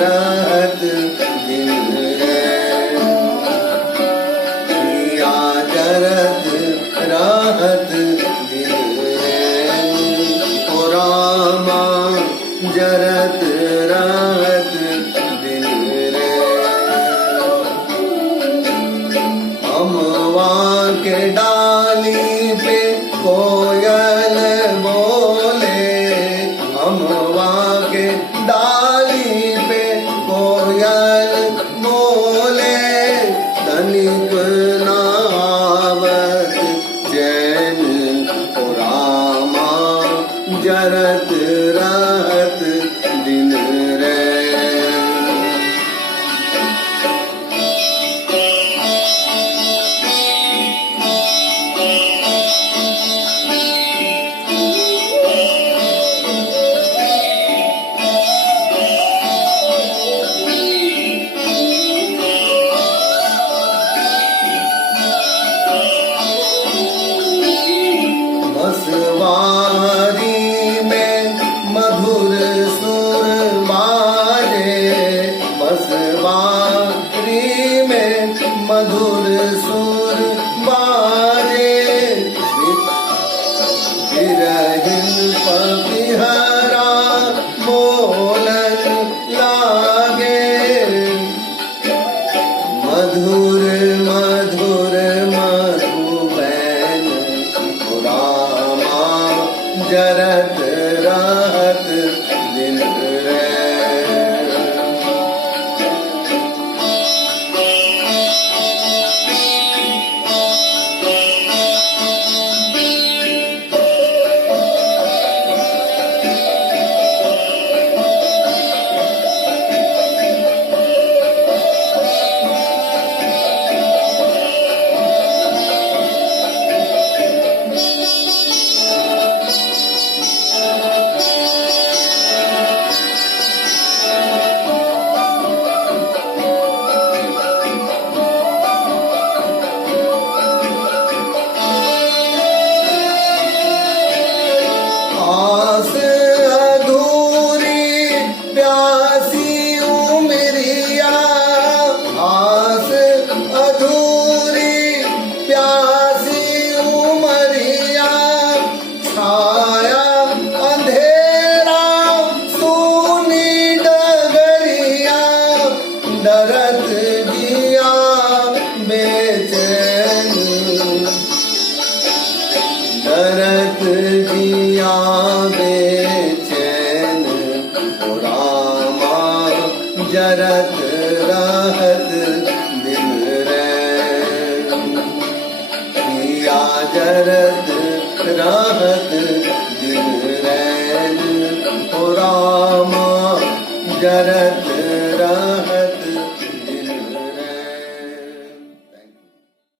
रहत दिन रैन। पिया जरत रहत दिन रैन। ओ रामा जरत रहत दिन रैन। अमवा के डाली पे कोयल बोले, अमवा के डाली पे कोयल बोले, तनिक नावत चैन। ओ रामा जरत रहत दिन रैन। बसवारी में मधुर सुर बाजे, बसवारी में मधुर सुर बाजे। बिरहिन पपिहरा बोलन लागे, मधुर मधुर मधुबैन। ओ रामा जरत रहत दिन रैन। आस अधूरी प्यासी उमरिया, आस अधूरी प्यासी उमरिया। छाया अंधेरा सूनी डगरिया, डरत जिया बेचैन, डरत जिया बेचैन। ओ रामा जरत रहत दिन रैन। पिया जरत रहत दिन रैन। ओ रामा जरत रहत